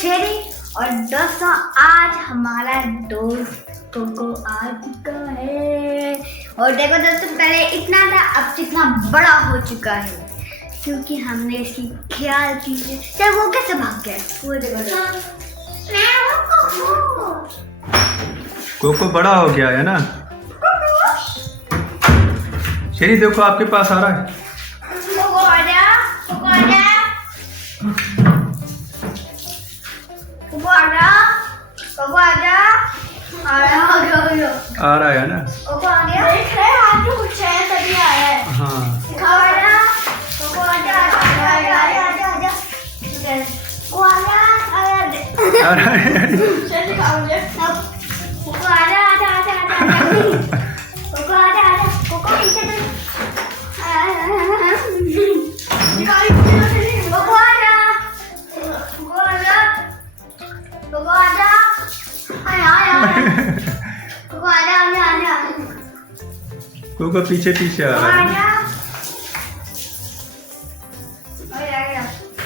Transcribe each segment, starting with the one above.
शेरी और दोस्तों आज हमारा दोस्त कोको आ चुका है और देखो दोस्तों पहले इतना था अब कितना बड़ा हो चुका है क्योंकि हमने इसकी ख्याल की है। वो कैसे भाग गया वो देखो कोको बड़ा हो गया है ना। शेरी देखो आपके पास आ रहा है। कोको आजा कोको आजा कोको आजा कोको आजा आ रहा है ना। कोको आ गया देख रहे हैं हाथ में कुछ है तभी आया है। हाँ कोको आजा कोको आजा आजा आजा आजा आजा कोको आजा आजा आ रहा है। चल दिखाऊंगा कोको आजा आजा आजा आजा कोको आजा आजा कोको पीछे तो कोको आजा कोको आजा कोको आजा आया आया कोको आजा आजा आजा कोको पीछे पीछे आ रहा है।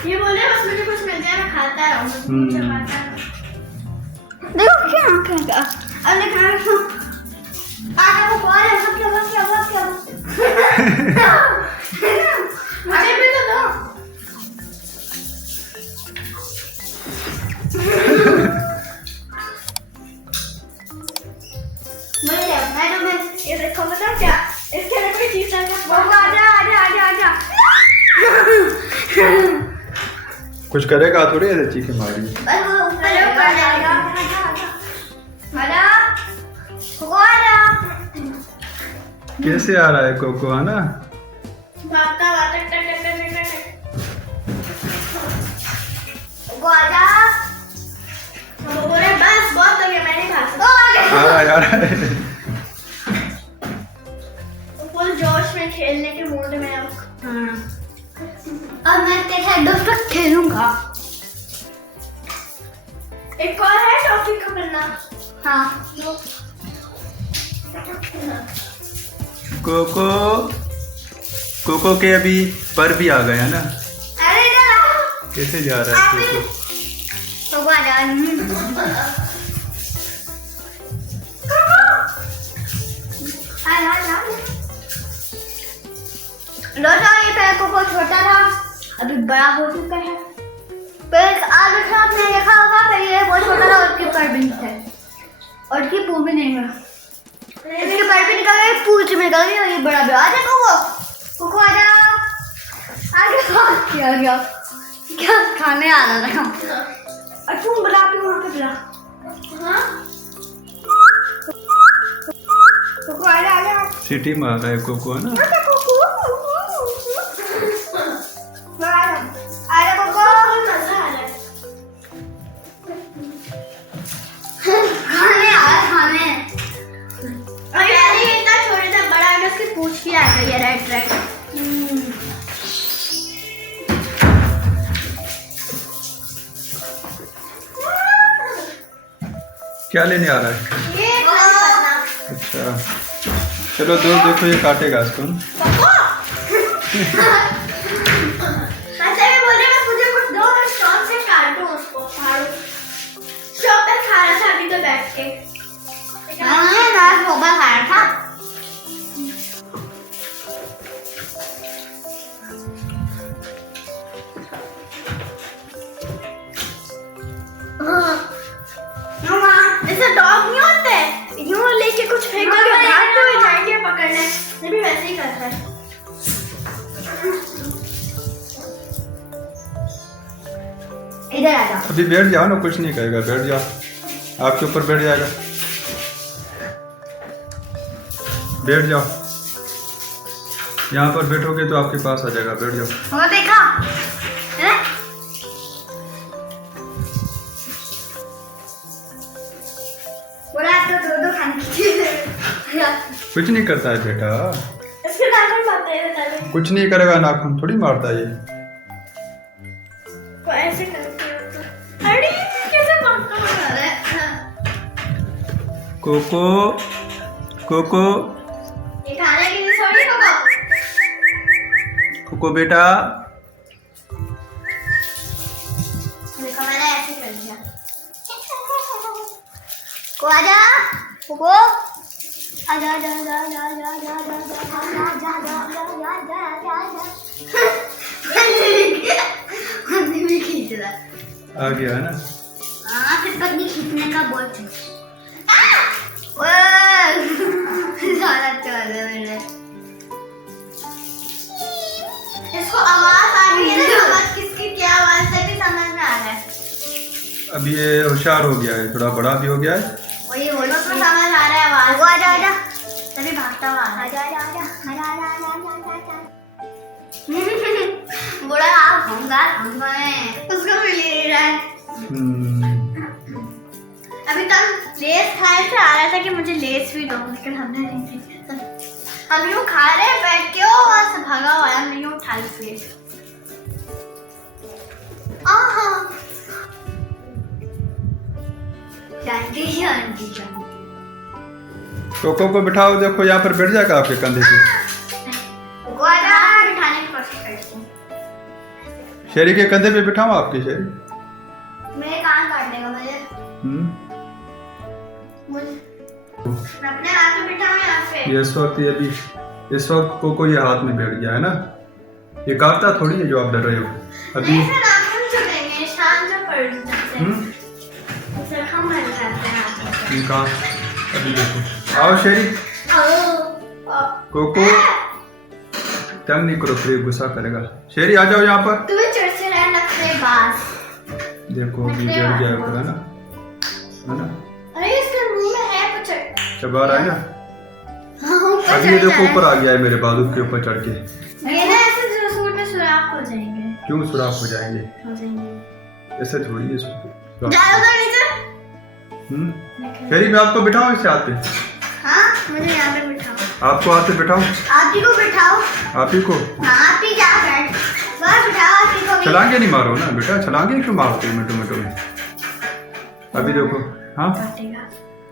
ये बोले बस मुझे कुछ मिल जाए मैं खाता रहूं। देखो क्या आंखें का अब देखो आजा वो कौन है सब क्या मुझे भी तो दो मैं तुम्हें ये देखो बता क्या इसके अंदर कोई चीज है आजा आजा आजा आजा कुछ करेगा थोड़ी ऐसे चीखे मारी। बस वो ऊपर ऊपर जाएगा आजा कोको आजा कैसे आ रहा है कोको है ना। भागता भागता टक टक टक टक कोको आजा वो बोले बस बहुत हो गया मैंने खा सकता आ रहा है फुल जोश में खेलने के मूड में अब मैं तेरे साथ दोस्तों खेलूंगा। एक और है टॉफी का करना। हाँ कोको कोको के अभी पर भी आ गया ना। अरे जरा कैसे जा रहा है कोको। कोको आ जा दोस्तों ये पहले कोको छोटा था अभी बड़ा हो चुका है। पहले आलू साहब ने देखा होगा पहले ये बहुत छोटा था उसके पर भी नहीं थे और इसकी पूंछ भी नहीं है इसके पर भी निकल गए पूंछ भी निकल गई और ये बड़ा भी आ जा कोको कोको आ जा आगे क्या गया क्या खाने आ रहा था और तुम बुला के वहाँ पे बुला। हाँ कोको आ जा सिटी में आ रहा है कोको है ना। क्या लेने आ रहा है। अच्छा चलो दूर देखो ये काटेगा इसको। मुझे कुछ दो मैं शॉप से काटूं उसको फाड़ूं शॉप पे खा रहा था अभी तो बैठ के मैं मोबाइल खा रहा था। ऐसे डॉग नहीं होते यूं लेके कुछ फेंकोगे भागते हुए जाएंगे पकड़ने ये भी वैसे ही करता है। इधर आ जाओ अभी बैठ जाओ ना कुछ नहीं करेगा बैठ जाओ आपके ऊपर बैठ जाएगा। बैठ जाओ यहाँ पर बैठोगे तो आपके पास आ जाएगा बैठ जाओ। वो देखा है बोला तो दो खाने की कुछ नहीं करता है बेटा। इसके नाखून मारते हैं कुछ नहीं करेगा नाखून थोड़ी मारता है ये। वो ऐसे करते हैं अरे कैसे मारता बना रहा है। कोको कोको ये खाने के लिए थोड़ी होगा कोको बेटा देखो मैंने ऐसे कर दिया वो आजा वो आजा आजा आजा आजा आजा आजा आजा आजा आजा भी खींच रहा आ गया है ना। हाँ फिर पत्नी खींचने का बहुत ज़्यादा चल रहा है मेरे। इसको आवाज आ रही है ना, आवाज किसकी क्या आवाज है भी समझ में आ रहा है। अब ये होशियार हो गया है, थोड़ा बड़ा भी हो गया है। वही बोलो तो समझ आ रहा है आवाज। वो आजा आजा तभी भागता हुआ आजा आजा आजा आजा आजा आजा आजा। बड़ा आप होंगा उसको भी ले रहा है। अभी तक लेस खाए थे, आ रहा था कि मुझे लेस भी दो, लेकिन हमने नहीं दी। हम यूँ खा रहे हैं बैठ के, वहाँ से भागा हुआ है, हमने यूँ उठा ली लेस। शांति शांति शांति। कोको को बिठाओ, देखो यहाँ पर बैठ जाएगा आपके कंधे पे। बिठाने की कोशिश करती हूँ। शेरी के कंधे पे बिठाओ आपके शेरी। मेरे कान काट देगा मुझे। मैं अपने हाथ में बिठाऊं यहाँ पे। ये इस वक्त कोको ये हाथ में बैठ गया है ना। ये काटता थोड़ी है जो आप डर रहे हो अभी। इनका अभी देखो। आओ शेरी। कोको तंग नहीं करो, फिर गुस्सा करेगा। शेरी आ जाओ यहाँ पर। तुम्हें चिड़चिड़ा लगते बास। देखो अभी बैठ गया है ना, है ना। अरे इसके मुंह में है कुछ चबा रहा है ना। ऊपर ये देखो ऊपर आ गया है मेरे बाजू के ऊपर चढ़ के। ये ना ऐसे सूट में सुराख हो जाएंगे। क्यों सुराख हो जाएंगे? ऐसे थोड़ी है सूट। शेरी मैं आपको बिठाऊं इस हाथ पे? हाँ मुझे यहाँ पे बिठाओ। आपको हाथ पे बिठाऊं? आप ही को बिठाओ। आप ही को? हाँ आप ही जा बैठ। बस बिठाओ आप ही को। छलांगे नहीं मारो ना बेटा, छलांगे क्यों मारते हो मिनटों में? अभी देखो। हाँ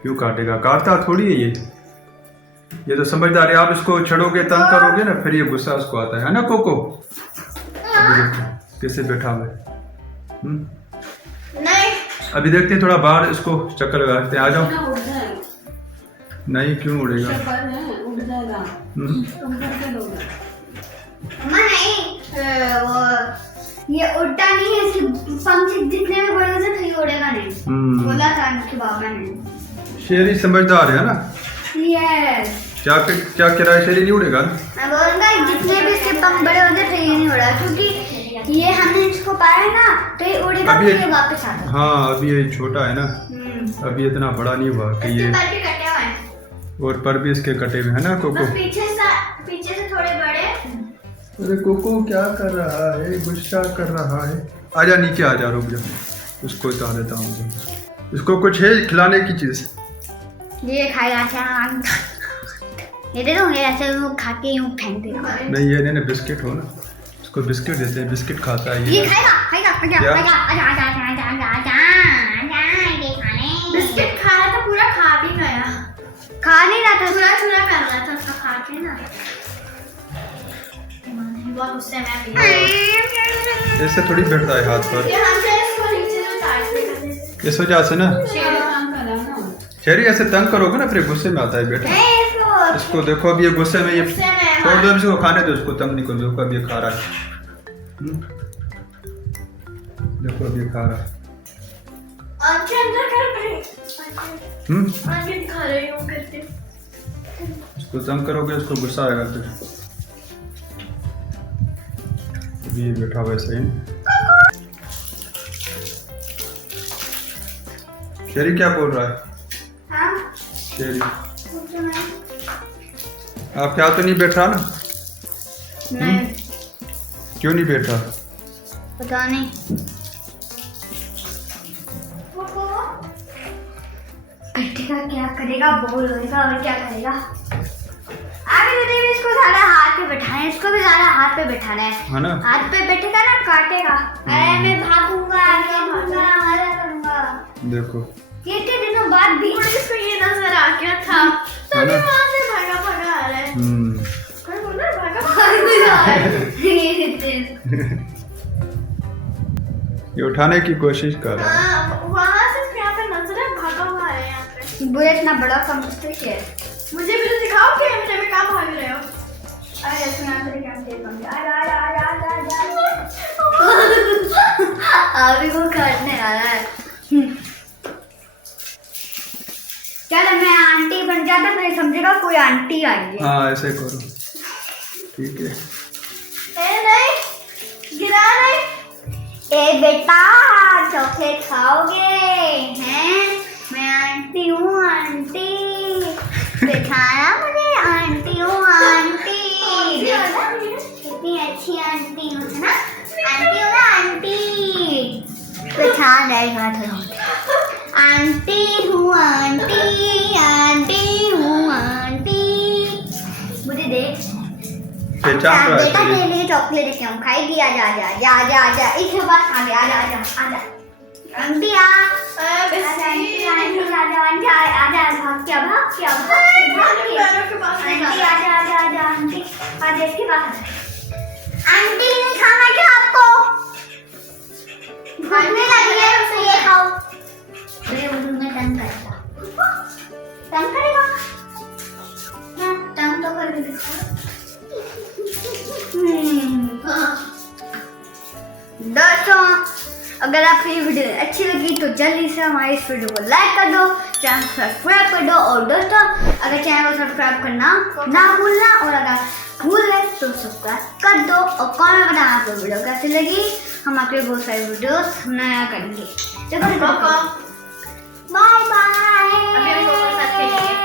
क्यों काटेगा? काटता थोड़ी है ये तो समझदार है। आप इसको छड़ोगे तंग करोगे ना, फिर ये गुस्सा उसको आता है ना कोको। अभी देखो कैसे बैठा हुआ है। नहीं अभी देखते हैं, थोड़ा बाहर इसको चक्कर लगाते हैं। आ जाओ। नहीं क्यों उड़ेगा? उड़ जाएगा। नहीं वो ये उड़ता नहीं है, पंख जितने में बड़े से नहीं उड़ेगा नहीं। बोला था उनके बाबा ने। शेरी समझदार है ना। यस। क्या कह रहा है? शेरी नहीं उड़ेगा ना। मैं बोलूँगा जितने भी इसके पंख बड़े होते थे ये नहीं उड़ा, क्योंकि ये हमने इसको पाया है ना तो ये उड़ेगा तो ये वापस आता है। हाँ अभी ये छोटा है ना, अभी इतना बड़ा नहीं हुआ कि ये। पर भी कटे हुए हैं। और पर भी इसके कटे हुए है ना कोको। पीछे से थोड़े बड़े। अरे कोको क्या कर रहा है? गुस्सा कर रहा है। आजा नीचे आ जा, रुक जा, उसको उतार देता हूँ। इसको कुछ है खिलाने की चीज? ये खाएगा क्या? ये दे दूँगे ऐसे वो खा के यूँ फेंक देगा। नहीं ये नहीं बिस्किट हो ना, इसको बिस्किट देते हैं, बिस्किट खाता है ये। बिस्किट खा रहा था, पूरा खा भी गया। खा नहीं रहा था, चूरा कर रहा था उसका खा के ना। बहुत गुस्से में ऐसे थोड़ी बैठता है हाथ पर। इस वजह से ना शेरी ऐसे तंग करोगे ना फिर गुस्से में आता है बेटा। इसको देखो अभी ये गुस्से में, ये छोड़ दो इसको, खाने दो इसको, तंग नहीं करो। देखो अब ये खा रहा है। देखो अब ये खा रहा है। इसको तंग करोगे उसको गुस्सा आएगा फिर। अभी बैठा हुआ सही। शेरी क्या बोल रहा है? शेरी आपके हाथ तो नहीं बैठ रहा ना? नहीं। क्यों नहीं बैठ रहा? पता नहीं। बैठेगा क्या करेगा, बोल होगा और क्या करेगा। आगे बेटे भी इसको सारा हाथ पे बैठाना है, इसको भी सारा हाथ पे बैठाना है ना। हाथ पे बैठेगा ना काटेगा। अरे मैं भागूंगा, मजा करूंगा। देखो कितने दिनों बाद भी इसको ये नजर आ गया था, तभी वहां से भागा भागा आ रहा है। ये उठाने की कोशिश कर रहा है। वहां से यहाँ पे नजर भागा हुआ है यहाँ पे। बुरे इतना बड़ा समझते क्या है? मुझे भी तो सिखाओ कि मुझे भी काम भाग रहे हो। अरे सुना तेरे क्या तेरे बंदे अभी वो करने आ रहा है। चल मैं आंटी बन जाता फिर समझेगा कोई आंटी आई है। हाँ ऐसे करो, ठीक है। ए नहीं, गिरा नहीं। ए बेटा चॉकलेट खाओगे हैं? मैं आंटी हूँ आंटी, दिखाया मुझे आंटी हूँ आंटी। देखा कितनी अच्छी आंटी हूँ है ना? आंटी हूँ ना आंटी, पहचान रहेगा तो आंटी हूँ आंटी, आंटी हूँ आंटी। मुझे देख पहचान रहा बेटा है तेरे लिए चॉकलेट लेके आऊं, खाएगी? आजा आजा आजा आजा आजा, इसके पास आगे आजा आजा आजा आंटी आ आजा आंटी आंटी आजा आजा आजा भाग क्या भाग क्या भाग के पैरों के पास नहीं आंटी जाना। आजा आजा आजा आंटी आजा इसके पास आंटी नहीं खाना क्या आपको? भूखने लगी है तो ये खाओ। मेरे मुंह में तंग करेगा, तंग करेगा ना? तंग तो कर दिखा। दोस्तों अगर आपको ये वीडियो अच्छी लगी तो जल्दी से हमारे इस वीडियो को लाइक कर दो, चैनल सब्सक्राइब कर दो। और दोस्तों अगर चैनल को सब्सक्राइब करना ना भूलना, और अगर भूल गए तो सब्सक्राइब कर दो और कमेंट बताना आपको वीडियो कैसी लगी। हम आपके बहुत सारी वीडियोस नया करेंगे। Bye bye. अभी हम लोगों के साथ खेलेंगे।